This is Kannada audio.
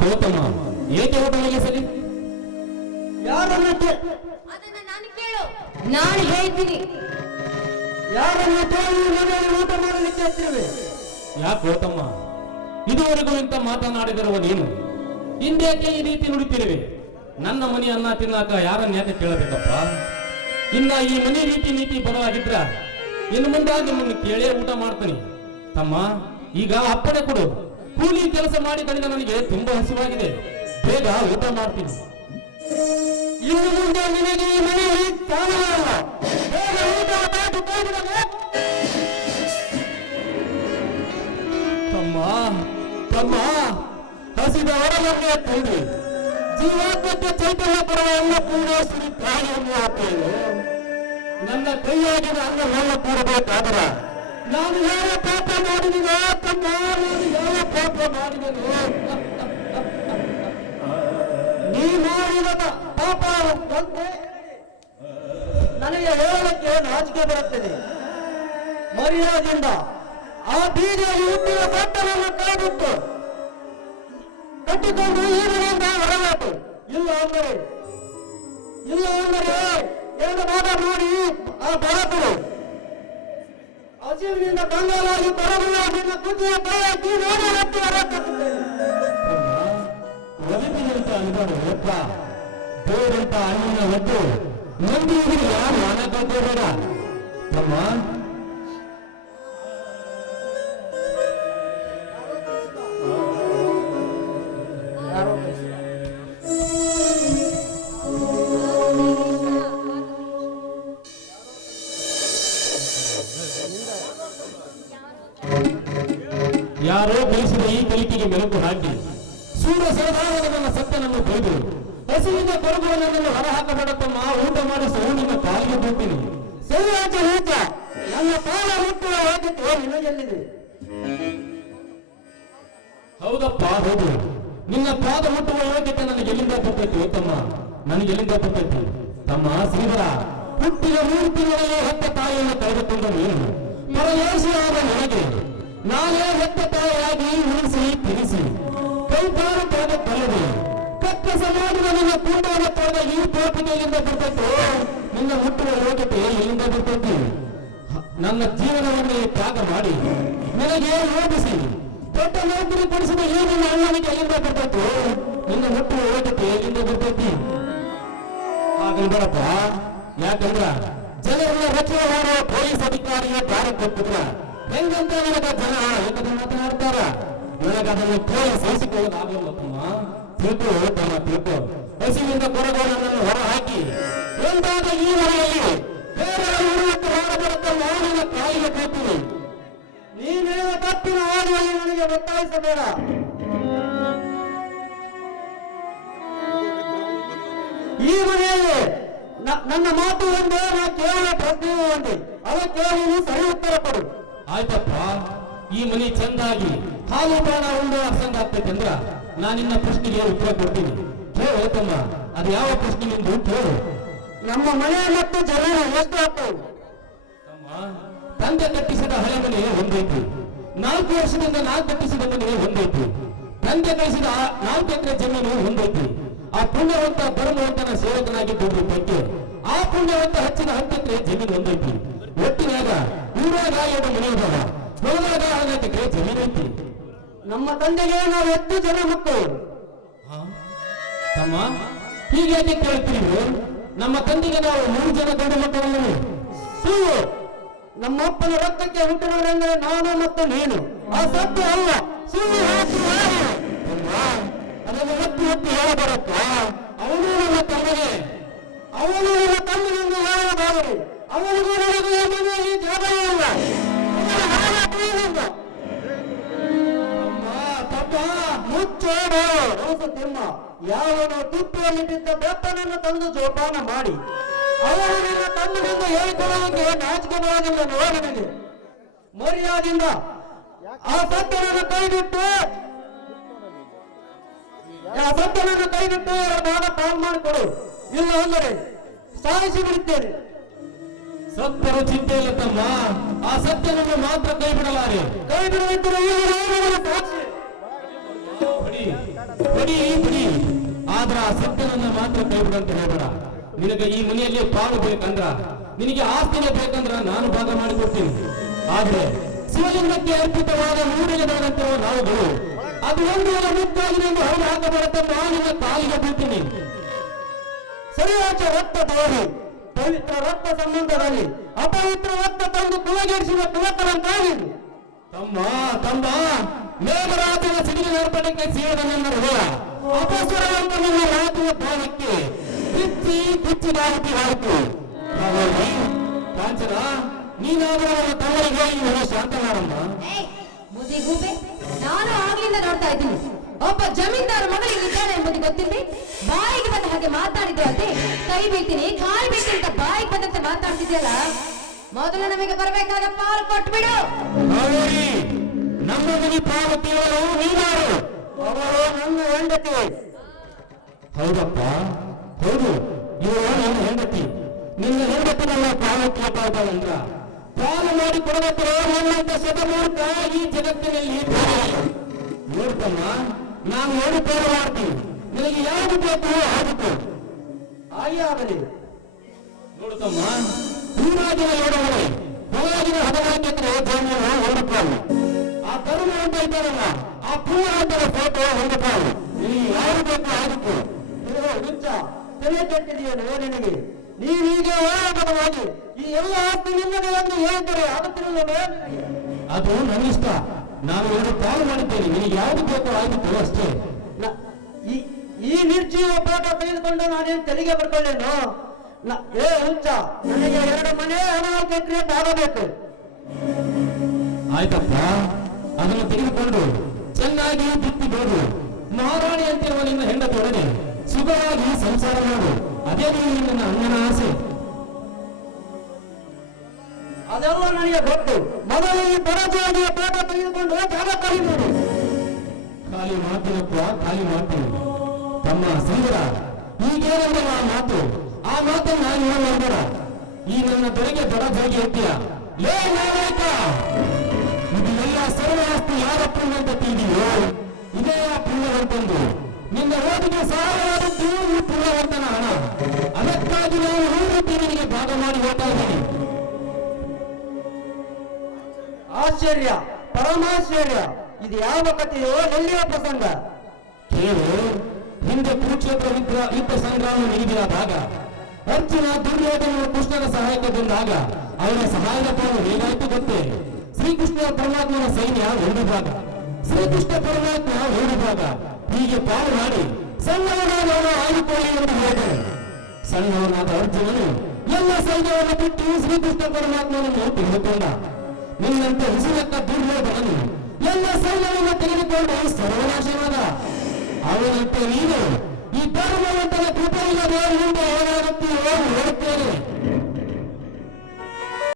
ಗೌತಮ ಏಕೆ ಊಟ ಸರಿ ಅದನ್ನ ನಾನು ಕೇಳು. ನಾನು ಹೇಳ್ತೀನಿ. ಯಾರನ್ನ ಕೇಳಿ ಮನೆಯಲ್ಲಿ ಊಟ ಮಾಡಲಿಕ್ಕೆ ಹತ್ತಿರವೆ? ಯಾಕೆ ಗೌತಮ್ಮ ಇದುವರೆಗೂ ಇಂತ ಮಾತನಾಡಿದಿರುವ ನೀನು ಹಿಂದೇಕೆ ಈ ರೀತಿ ನುಡಿತಿರುವೆ? ನನ್ನ ಮನೆ ಅನ್ನ ತಿನ್ನಾಕ ಯಾರನ್ನ ಯಾಕೆ ಕೇಳಬೇಕಪ್ಪ? ಇನ್ನ ಈ ಮನೆ ರೀತಿ ನೀತಿ ಬದಲಾಗಿದ್ರ ಇನ್ನು ಮುಂದೆ ನಿಮ್ಮನ್ನು ಕೇಳೇ ಊಟ ಮಾಡ್ತೀನಿ. ತಮ್ಮ ಈಗ ಅಪ್ಪಣೆ ಕೊಡು. ಕೂಲಿ ಕೆಲಸ ಮಾಡಿ ನನಗೆ ತುಂಬಾ ಹಸಿವಾಗಿದೆ. ಬೇಗ ಊಟ ಮಾಡ್ತೀನಿ. ಇನ್ನು ಮುಂದೆ ನಿನಗೆ ಈ ಮನೆಯಲ್ಲಿ ಬೇಗ ಊಟ ಮಾಡಿ. ತಮ್ಮ ತಮ್ಮ ಹಸಿದ ಹೊರಗೆ ತಿಂದು. ಜೀವಾತ್ಮಕ್ಕೆ ಚೈತನ್ಯ ಕೊಡುವ ಅನ್ನ ಪೂರ್ಣೇಶ್ವರಿ ತಾಯಿಯನ್ನು ಹಾಕೇಳು ನನ್ನ ಕೈಯಾಗಿನ ಅನ್ನ ನನ್ನ ಕೂಡಬೇಕಾದ್ರ. ನಾನು ಯಾವ ಪಾಪ ಮಾಡಿದೀನೋ ತಮ್ಮ ನಾನು ಯಾವ ಮಾಡಿದೆನು ನೀ ಮಾಡಿದ ಪಾಪ ಒಂದೇ ನನಗೆ ಹೇಳಕ್ಕೆ ನಾಚಿಕೆ ಬರುತ್ತದೆ. ಮರ್ಯಾದೆಯಿಂದ ಆ ಬೀಜ ಹುಟ್ಟಿದ ಕಟ್ಟವನ್ನು ಕೈಬಿಟ್ಟು ಕಟ್ಟಿಕೊಂಡು ಈಗಿನಿಂದ ಹೊರಬೇಕು. ಇಲ್ಲ ಅಂದರೆ ಇಲ್ಲ ಅಂದರೆ ಏನು ಮಾಡ ನೋಡಿ, ಆ ಬರಕರು ಹಸಿವಿನಿಂದ ಬಂಗಾಲಾಗಿ ಕೊರಗುವ ನಿನ್ನ ಕೈ ಹಾಕಿ ನೋಡಿ ಹತ್ತಿ ಹೊರಕುತ್ತೇನೆ ಒಲಿಪಿನಂತ ಅನುಭವ ಒಪ್ಪ ದೇವರಂತ ಅಣ್ಣಿನ ಒದ್ದು ಯಾರು? ಹಣ ಕಳ್ಕೋಬೇಡ ತಮ್ಮ ಕಲಿಕೆಗೆ ಮೆಲುಕು ಹಾಕಿ. ಸೂರ್ಯ ಸರದಾರದ ನನ್ನ ಸತ್ತನನ್ನು ಕೊಯ್ದು. ಹಸುವಿನ ಕೊರಗುವ ನನ್ನನ್ನು ಹೊರಹಾಕಬೇಡ ತಮ್ಮ ಊಟ ಮಾಡಿ ಸೌನಿನ ಕಾಲಿಗೆ ಬೀಳ್ತೀನಿ ಸರಿಯಾದ ಊಟ ನನ್ನ ಕಾಲ ಹೋಗಿತ್ತು ನಿನಗೆಲ್ಲಿದೆ ಹೌದಪ್ಪ ಹೌದು ನಿನ್ನ ಪಾದ ಮುಟ್ಟುವ ಯೋಗ್ಯತೆ ನನಗೆ ಎಲ್ಲಿಂದ ಬರ್ತೈತಿ ಉತ್ತಮ್ಮ ನನಗೆ ಎಲ್ಲಿಂದ ಬರ್ತೈತಿ? ತಮ್ಮ ಶ್ರೀಧರ ಹುಟ್ಟಿದ ಮೂರು ತಿಂಗಳಲ್ಲಿ ಹತ್ತ ತಾಯಿಯನ್ನು ಕಳೆದುಕೊಂಡ ನೀನು. ಪರದೇಶಿಯಾದ ನನಗೆ. ನಾನೇ ಹೆತ್ತ ತಾಯಿಯಾಗಿ ಉಳಿಸಿ ತಿಳಿಸಿ. ಕೈಪಾರು ಪಡೆದ ಕಲ್ಲದೆ ಕಕ್ಕ ಸಮಾಜದ ನಿನ್ನ ಕುಂಡಾದ ಪಡೆದ ಈ ಎಲ್ಲಿಂದ ಬರ್ತೈತೋ ನಿನ್ನ ಮುಟ್ಟುವ ಯೋಗ್ಯತೆ ಇಲ್ಲಿಂದ ಬರ್ತೈತಿ ನನ್ನ ಜೀವನವನ್ನು ತ್ಯಾಗ ಮಾಡಿ. ನನಗೆ ಓದಿಸಿ. ದೊಡ್ಡ ನೌಕರಿ ಕೊಡಿಸಿದ ಈ ನಿನ್ನ ಅಣ್ಣನಿಗೆ ಎಲ್ಲಿಂದ ಬರ್ತೈತು ನಿನ್ನ ಹುಟ್ಟುವ ಯೋಗ್ಯತೆ ಎಲ್ಲಿಂದ ಬರ್ತೈತಿ ಆಗಲಿ ಬರಪ್ಪ ಯಾಕಂದ್ರ ಜನರನ್ನ ರಚನೆ ಮಾಡುವ ಪೊಲೀಸ್ ಅಧಿಕಾರಿಗೆ ದಾರಿ ಕೊಟ್ಟಿದ್ರ ಹೆಂಗಂತ ಜನ ಏಕದ ಮಾತನಾಡ್ತಾರ ನನಗ ಅದನ್ನು ಕೇಳಿ ಸಹಿಸಿಕೊಳ್ಳೋದಾಗಲ್ಲ ತಮ್ಮ ತಿಳ್ಕೊ ತಮ್ಮ ತಿಳ್ಕೊ ಹಸಿವಿಂದ ಕೊರಗೋ ನನ್ನನ್ನು ಹೊರ ಹಾಕಿ ಒಂದಾದ ಈ ಮನೆಯಲ್ಲಿ ನೀನೇನ ತಪ್ಪಿನ ಹಾದಿಯಲ್ಲಿ ನನಗೆ ಒತ್ತಾಯಿಸಬೇಡ ಈ ಮನೆಯಲ್ಲಿ ನನ್ನ ಮಾತು ಒಂದೇ, ನಾ ಕೇಳುವ ಪ್ರಶ್ನೆಯೂ ಒಂದೇ. ಅದಕ್ಕೆ ನೀನು ಸರಿ ಉತ್ತರ ಆಯ್ತಪ್ಪ ಈ ಮನಿ ಚಂದಾಗಿ ಹಾಲು ಬಾಣ ಉಂಡು ಅರ್ಸಂಗ ಆಗ್ತೈತಂದ್ರ ಅಂದ್ರ ನಾನು ನಿನ್ನ ಪ್ರಶ್ನೆಗೆ ಉತ್ತರ ಕೊಡ್ತೀನಿ. ಕೇಳು ತಮ್ಮ ಅದು ಯಾವ ಪ್ರಶ್ನೆ ನಿಂದು ಕೇಳು. ನಮ್ಮ ಮನೆ ಮತ್ತು ಜನರು ಎಷ್ಟು ಆಗ್ತವೆ ತಮ್ಮ ತಂದೆ ಕಟ್ಟಿಸಿದ ಹಳೆ ಮನೆ ಒಂದೈತಿ. ನಾಲ್ಕು ವರ್ಷದಿಂದ ನಾಲ್ಕು ಕಟ್ಟಿಸಿದ ಮನೆ ಒಂದೈತಿ. ತಂದೆ ಕಳಿಸಿದ ನಾಲ್ಕು ಎಕರೆ ಜಮೀನು ಒಂದೈತಿ. ಆ ಪುಣ್ಯವಂತ ಧರ್ಮವಂತನ ಸೇವಕನಾಗಿದ್ದು ಬಗ್ಗೆ ಆ ಪುಣ್ಯವಂತ ಹೆಚ್ಚಿನ ಹತ್ತು ಎಕರೆ ಜಮೀನು ಒಂದೈತಿ. ಊರಾಗ ಎರಡು ಮನೆ ಇದಾವ ಹೊಲದಾಗ ಹದಿನೈದು ಎಕರೆ ನಮ್ಮ ತಂದೆಗೆ ನಾವು ಎತ್ತು ಜನ ಮಕ್ಕಳು? ತಮ್ಮ? ಹೀಗೆ ಯಾಕೆ ಕೇಳ್ತೀರಿ ನಮ್ಮ ತಂದೆಗೆ ನಾವು ಮೂರು ಜನ ಗಂಡು ಮಕ್ಕಳನ್ನು ಸುಳ್ಳು ನಮ್ಮಪ್ಪನ ರಕ್ತಕ್ಕೆ ಹುಟ್ಟಿದವರೆಂದರೆ ನಾನು ಮತ್ತು ನೀನು. ಆ ಸತ್ಯ ಅಲ್ಲ. ಸುಳ್ಳು? ಅದನ್ನು ಒತ್ತಿ ಒತ್ತಿ ಹೇಳಬಾರತ್ತ ಅವನು ನಮ್ಮ ತಂದೆಗೆ. ಅವನು ನನ್ನ ತಮ್ಮನನ್ನು ಹೇಳಬಾರದು ಅವನಿಗೂ ನನಗೂ ಮನೆಯಲ್ಲಿ ಜಾಗ ಇಲ್ಲ ತಿಮ್ಮ ಯಾವನು ತುಪ್ಪಿಯಲ್ಲಿ ಬಿದ್ದ ಬೆಪ್ಪನನ್ನು ತಂದು ಜೋಪಾನ ಮಾಡಿ ಅವನು ತಂದು ತಮ್ಮನಿಂದ ಹೇಳಿಕೊಳ್ಳೋದಕ್ಕೆ ನಾಚಿಕೆ ಬರೋದಿಲ್ಲ ನೋಡನಿಗೆ ಮರ್ಯಾದಿಂದ ಆ ಸತ್ಯನನ್ನು ಕೈಬಿಟ್ಟು ಆ ಸತ್ಯನನ್ನು ಕೈಬಿಟ್ಟು ಅವರ ಭಾಗ ಕಾಲ್ ಮಾಡಿಕೊಡು ಇಲ್ಲ ಅಂದರೆ ಸಾಯಿಸಿ ಬಿಡುತ್ತೇನೆ ಸತ್ಯರು ಚಿಂತೆ ಇಲ್ಲ ತಮ್ಮ. ಆ ಸತ್ಯವನ್ನು ಮಾತ್ರ ಕೈ ಬಿಡಲಾರೆ ಕೈ ಹೊಡಿ ಬಿಡಿ ಆದ್ರ ಆ ಸತ್ಯನನ್ನ ಮಾತ್ರ ಕೈ ಬಿಡಂತ ಹೇಳ್ಬೇಡ ನಿನಗೆ ಈ ಮನೆಯಲ್ಲಿ ಪಾಲು ಬೇಕಂದ್ರ, ನಿನಗೆ ಆಸ್ತಿನೇ ಬೇಕಂದ್ರ ನಾನು ಭಾಗ ಮಾಡಿಕೊಡ್ತೀನಿ. ಆದ್ರೆ ಶಿವಲಿಂಗಕ್ಕೆ ಅರ್ಪಿತವಾದ ಮೂಡಿನದಾದಂತಿರುವ ನಾವುಗಳು, ಅದು ಒಂದು ವೇಳೆ ಮುಕ್ತಾಗಿದೆ ಎಂದು ಹೊರ ಹಾಕಬಾರದಮ್ಮ ಕಾಲಿಗೆ ಬೀಳ್ತೀನಿ. ಸರಿಯಾಚ ರಕ್ತ ತೋರಿ. ಪವಿತ್ರ ರಕ್ತ ಸಂಬಂಧದಲ್ಲಿ, ಅಪವಿತ್ರ ರಕ್ತ ತಂದು ಕುಲಗೇರಿಸಿದ ಕುಲಕರಂತಾಗಿ ತಮ್ಮ ತಮ್ಮ ಮೇಘರಾಜನ ಸಿಡಿಲು ಏರ್ಪಡಕ್ಕೆ ಸೇರಿದ ನನ್ನ ಹೃದಯ ಅಪಸ್ವರವಂತ ನನ್ನ ರಾಜನ ಭಾಗಕ್ಕೆ ಬಿಚ್ಚಿ ಬಿಚ್ಚಿ ಬಾವುಟಿ ಹಾಕು. ಹಾಗಾಗಿ ಕಾಂಚನ ನೀನಾದರೂ ನನ್ನ ಇವನು ಶಾಂತನಾರಮ್ಮ ಮುದಿಗೂಬೆ, ನಾನು ಆಗ್ಲಿಂದ ನೋಡ್ತಾ ಇದ್ದೀನಿ. ಒಬ್ಬ ಜಮೀನ್ದಾರ ಮಗಳು ಇಲ್ಲಿದ್ದಾನೆ ಎಂಬುದು ಗೊತ್ತಿದೆ. ಬಾಯಿಗೆ ಬಂದ ಹಾಗೆ ಮಾತಾಡಿದ್ದೆ ಅದೇ. ಕೈ ಬೀಳ್ತೀನಿ, ಕಾಲ್ ಬೀಳ್ತೀನಿ ಅಂತ ಬಾಯಿಗೆ ಬಂದಂತೆ ಮಾತಾಡ್ತಿದ್ಯಲ್ಲ? ಮೊದಲು ನಮಗೆ ಬರಬೇಕಾದ ಪಾಲು ಕೊಟ್ಬಿಡು. ನಮ್ಮ ಮನೆ ಪಾವತಿಯವರು ಹೆಂಡತಿ. ಹೌದಪ್ಪ, ಹೌದು, ಇವರು ನನ್ನ ಹೆಂಡತಿ. ನಿನ್ನ ಹೆಂಡತಿ ನನ್ನ ಪಾಲು ಪಾಲ್ಗಳಂದ್ರ ಪಾಲು ಮಾಡಿ ಕೊಡಬೇಕು ನನ್ನಂತ ಶತಮೂರ್ಖ ಈ ಜಗತ್ತಿನಲ್ಲಿ. ನೋಡ್ತಮ್ಮ ನಾನು ಏನು ಪೇರು ಮಾಡ್ತೀನಿ ನಿನಗೆ ಯಾವುದು ಬೇಕು ಆಗುತ್ತೆ ಹಾಗೆ ಆಗಲಿ ನೋಡುತ್ತಮ್ಮ ಹೂರಾಜಿನ ನೋಡವಳೆ. ಹೊರಗಿನ ಹದನಾಕ್ಯಕ್ಕೆ ಒಂದು ಹೊರಪಾಲು ಆ ತರುಣ ಅಂತ ಇದ್ದಾರಲ್ಲ ಆ ಪೂರ್ಣಾಂತರ ಫೋಟೋ ಹೊರಪಾಲು ನಿನಗೆ ಯಾರು ಬೇಕು ಆಗುತ್ತೆ ಓ, ಹುಚ್ಚ ತಲೆ ಕೆಟ್ಟಿದೆಯೋ ನಿನಗೆ. ನೀವೀಗ ಹೋರಾಟವಾಗಿ ಈ ಎಲ್ಲ ಆಸ್ತಿ ನಿನ್ನದೇ ಎಂದು ಹೇಳ್ತಾರೆ. ಆಗುತ್ತಿರಲಿಲ್ಲ ಅದು ನನ್ನಿಷ್ಟ ನಾನು ಎರಡು ಪಾಲು ಮಾಡಿದ್ದೇನೆ. ನಿನಗೆ ಯಾವುದು ಬೇಕೋ ಆಗುತ್ತೆ ಅಷ್ಟೇ. ಈ- ಈ ನಿರ್ಜೀವ ಪಾಠ ತೆಗೆದುಕೊಂಡು ನಾನೇನು ತೆಲಿಗೆ ಬರ್ಕೊಳ್ಳೇನು? ಏ ಹುಚ್ಚ ನನಗೆ ಎರಡು ಮನೆ ಹಣಕ್ಕೆ ಕ್ರಿಯೇಟ್ ಆಗಬೇಕು ಆಯ್ತಪ್ಪ ಅದನ್ನು ತೆಗೆದುಕೊಂಡು ಚೆನ್ನಾಗಿ ಬಿತ್ತಿ ಬೇಡು. ಮಹಾರಾಣಿ ಅಂತಿರುವ ನಿನ್ನ ಹೆಂಡತಿಯೊಡನೆ ಸುಖವಾಗಿ ಸಂಸಾರ ಮಾಡು. ಅದೇ ನೀನು ನಿನ್ನ ಅಣ್ಣನ ಆಸೆ. ಅದೆಲ್ಲ ನನಗೆ ಗೊತ್ತು ಮೊದಲು ಈ ಬಡಜಾಗಿಯ ಪಾಠ ತೆಗೆದುಕೊಂಡು ಜಾಗ ಖಾಲಿ ಮಾಡು ಖಾಲಿ ಮಾತಿನಪ್ಪ ಖಾಲಿ ಮಾತು ತಮ್ಮ ಸುಂದರ ಈಗೇನಂದ್ರೆ ಆ ಮಾತು ಆ ಮಾತು ನಾನು ಏನು ನಂಬರ ಈ ನನ್ನ ದೊರೆಗೆ ದೊಡ ಜೋಗಿ ಎತ್ತಿಯ. ಲೇ ನಾಗರಿಕ! ಇದು ಎಲ್ಲ ಸರ್ವಾಸ್ತಿ ಯಾರ ಪುಣ್ಯ ಅಂತ ತಿಳಿದಿಯೋ ಇದೇ ಆ ಪುಣ್ಯವಂತಂದು ನಿನ್ನ ಓದಿಗೆ ಸಹಾಯವಾದದ್ದು ಈ ಪುಣ್ಯವಂತನ ಹಣ. ಅದಕ್ಕಾಗಿ ನಾನು ಆಶ್ಚರ್ಯ, ಪರಮಾಶ್ಚರ್ಯ. ಇದು ಯಾವ ಕಥೆಯೋ ಎಲ್ಲಿಯ ಪ್ರಸಂಗ? ಕೇಳು, ಹಿಂದೆ ಕುರುಕ್ಷೇತ್ರ ಯುದ್ಧ ಯುದ್ಧ ಸಂಗ್ರಾಮ ಭಾಗ. ಅರ್ಜುನ ದುರ್ಯೋಧನ ಕೃಷ್ಣನ ಸಹಾಯಕ್ಕೆ ಬಂದಾಗ ಅವರ ಸಹಾಯದ ಪಾಲು ಹೇಗಾಯ್ತು ಗೊತ್ತೇ? ಶ್ರೀಕೃಷ್ಣ ಪರಮಾತ್ಮನ ಸೈನ್ಯ ಒಂದು ಭಾಗ. ಶ್ರೀಕೃಷ್ಣ ಪರಮಾತ್ಮ ಒಂದು ಭಾಗ. ಹೀಗೆ ಪಾಲು ಮಾಡಿ ಸಣ್ಣವನಾದ ಆಯ್ದುಕೊಳ್ಳಿ ಎಂದು ಹೇಳಿದರು ಸಣ್ಣವನಾದ ಅರ್ಜುನನು ಎಲ್ಲ ಸೈನ್ಯವನ್ನು ಬಿಟ್ಟು ಶ್ರೀಕೃಷ್ಣ ಪರಮಾತ್ಮನನ್ನು ತೆಗೆದುಕೊಂಡ ನಿನ್ನಂತೆ ಹುಸುನಕ್ಕ ದುರ್ಯೋಧನನು ಎಲ್ಲ ಸೈನ್ಯವನ್ನು ತೆಗೆದುಕೊಂಡು ಸರ್ವನಾಶವಾದ. ಅವನಂತೆ ನೀನು ಈ ಧರ್ಮವಂತನ ಕೃಪೆಯಿಲ್ಲದೆ ಮುಂದೆ ಏನಾಗುತ್ತೀಯೋ ನೋಡುತ್ತೇನೆ